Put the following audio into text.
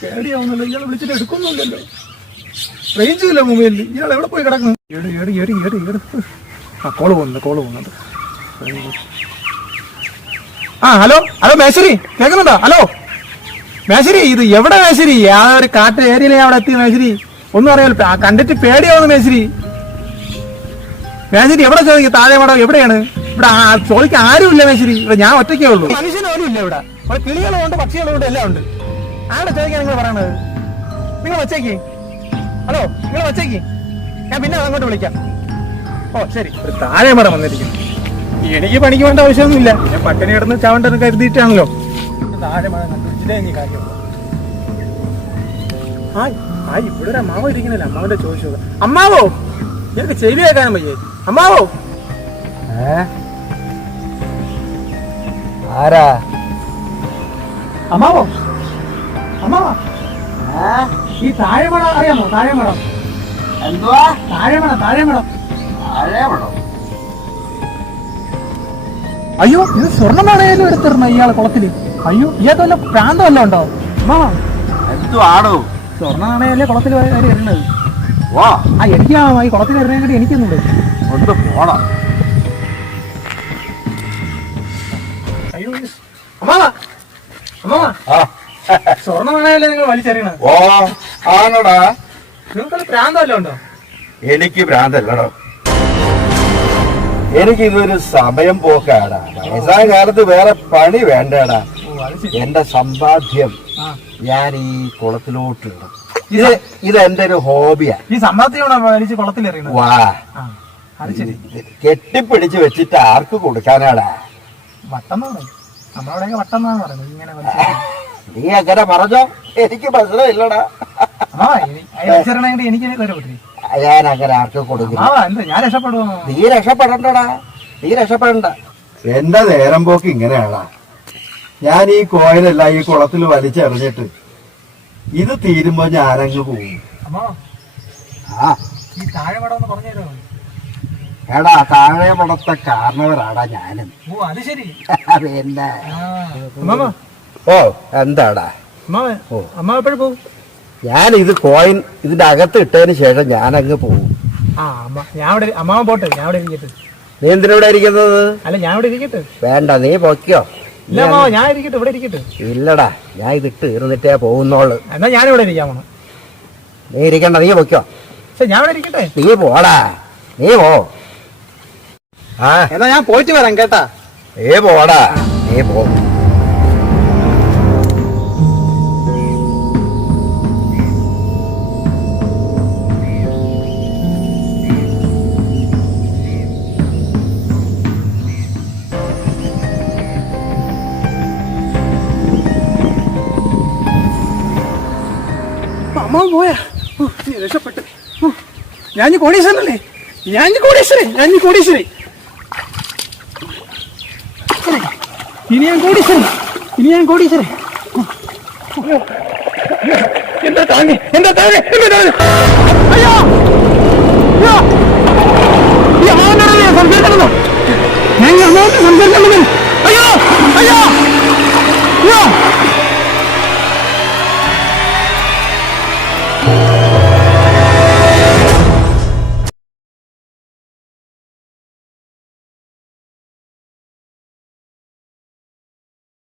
പേടിയാവുന്നല്ലോ, ഇയാൾ വിളിച്ചിട്ട് എടുക്കൊന്നുമില്ലല്ലോ. റേഞ്ച് ഇല്ല മൊബൈലിൽ. ഇയാൾ എവിടെ പോയി കിടക്കുന്നു? കോള് പോകുന്നുണ്ട്. ഹലോ മേശ്ശേരി, കേൾക്കുന്നുണ്ടോ? ഹലോ മേശ്ശേരി, ഇത് എവിടെ മേശ്ശേരി? ആ ഒരു കാട്ട് ഏരിയയിലെ അവിടെ എത്തി മേശ്ശേരി. ഒന്നും അറിയാലോ, കണ്ടിട്ട് പേടിയാവുന്നു മേശ്ശേരി. എവിടെ ചോദിക്കും? താഴെ മടം എവിടെയാണ്? ഇവിടെ ചോദിക്കാൻ ആരുമില്ല മേശ്ശേരി. ഇവിടെ ഞാൻ ഒറ്റയ്ക്കേ ഉള്ളൂ. മനുഷ്യനോലും ഇല്ല ഇവിടെ. കിളികളുമുണ്ട്, പക്ഷികളുമുണ്ട്, എല്ലാം ഉണ്ട്. ആരുടെ ചോദിക്കാൻ നിങ്ങൾ പറയണത്? നിങ്ങൾ വച്ചേക്ക്. ഹലോ, നിങ്ങൾ വച്ചേക്ക്, ഞാൻ പിന്നെ അങ്ങോട്ട് വിളിക്കാം. ഓ ശരി. ഒരു താഴെ മടം വന്നിരിക്കുന്നു. എനിക്ക് പണിക്ക് വേണ്ട ആവശ്യമൊന്നുമില്ല. ഞാൻ പട്ടിണി കിടന്ന് ചാവണ്ടെന്ന് കരുതിയിട്ടാണല്ലോ. താഴെ മടം കണ്ടുപിടിച്ചിട്ടേ എനിക്ക് കാര്യമുള്ളൂ. ഇവിടെ ഒരു അമ്മാവ ഇരിക്കുന്നില്ല. അമ്മാവന്റെ ചോദിച്ചു. അമ്മാവോ, എനിക്ക് ചെവി കേൾക്കാനും വയ്യേ. അമ്മാവോ. ആരാ? അമ്മാവോ, അമ്മാവാ, ഈ താഴെമടം അറിയാമോ? താഴെമടം. എന്തുവാ? താഴെമടം. അയ്യോ, ഇത് സ്വർണ്ണമാണേലും എടുത്തിടണ ഇയാളെ കുളത്തില്. അയ്യോ, ഇയാൾക്ക് വല്ല പ്രാന്തം വല്ല ഉണ്ടോ? അമ്മാവാ, എന്തുവാടോ? സ്വർണ്ണമാണേലേ കുളത്തിൽ വരുന്നത്. എനിക്ക് ഈ കുളത്തിൽ വരുന്നതിനെ എനിക്കൊന്നും ഒന്ന് പോണം. അയ്യോ, അമ്മാവാ, സ്വർണ്ണമാണേലേ നിങ്ങൾ വലിച്ചെറിയണ? ഓ ആണോടാ. നിങ്ങൾക്കത് പ്രാന്തം വല്ല ഉണ്ടോ? എനിക്ക് ഭ്രാന്തല്ലടോ, എനിക്കിതൊരു സമയം പോക്കാടാ. വയസ്സായ കാലത്ത് വേറെ പണി വേണ്ടടാ. എന്റെ സമ്പാദ്യം ഞാൻ ഈ കുളത്തിലോട്ടിടും. ഇത് എന്റെ ഒരു ഹോബിയാ. ഈ സമ്പാദ്യം കുളത്തിലെറിയണം. വാ, കെട്ടിപ്പിടിച്ച് വെച്ചിട്ട് ആർക്ക് കൊടുക്കാനാടാ? വട്ടം നമ്മളവിടെയൊക്കെ വട്ടം എന്നാണ് പറയുന്നത്. ഇങ്ങനെ നീ അങ്ങനെ പറഞ്ഞോ, എനിക്ക് മനസ്സിലായില്ലടാ. എനിക്ക് തരും. ഞാൻ അങ്ങനെ ആർക്കും കൊടുക്കില്ല. ഞാൻ രക്ഷപ്പെടുവോ? നീ രക്ഷപ്പെടണ്ടടാ, നീ രക്ഷപ്പെടണ്ട. എന്റെ നേരം പോക്ക് ഇങ്ങനെയാടാ. ഞാൻ ഈ കോയിലെല്ലാം ഈ കുളത്തിൽ വലിച്ചെറിഞ്ഞിട്ട് ഇത് തീരുമ്പോ ഞാനങ്ങ് പോകും. എടാ, താഴെ മടത്തെ കാരണവരാടാ ഞാനും. പിന്നെ ഓ എന്താടാ? ഞാൻ ഇത് കോയിൻ ഇതിന്റെ അകത്ത് ഇട്ടതിന് ശേഷം ഞാനങ്ങ് പോകും. അമ്മാവൻ പോട്ടെ, ഞാൻ ഇവിടെ ഇരിക്കട്ടെ. നീ എന്തിനാ ഇവിടെ ഇരിക്കുന്നത്? അല്ല, ഞാൻ ഇവിടെ ഇരിക്കട്ടെ. വേണ്ട, നീ പൊയ്ക്കോ. ഞാൻ ഇരിക്കട്ടെ, ഇവിടെ ഇരിക്കട്ടെ. ഇല്ലടാ, ഞാൻ ഇതിട്ട് ഇരുന്നിട്ടേ പോകുന്നോളൂ. എന്നാ ഞാനിവിടെ ഇരിക്കാമോ? നീ ഇരിക്കണ്ട, നീ പൊയ്ക്കോ. ഞാൻ ഇവിടെ ഇരിക്കട്ടെ. നീ പോടാ, നീ പോ. എന്നാ ഞാൻ പോയിട്ട് വരാം കേട്ടാ. നീ പോടാ, നീ പോ. അമ്മ പോയാ? രക്ഷപ്പെട്ട്. ഞാൻ കോടീശ്വരനല്ലേ? ഞാൻ കോടീശ്വരൻ. ഇനി ഞാൻ കോടീശ്വരൻ. എന്താ താങ്ങ്? അയ്യോ,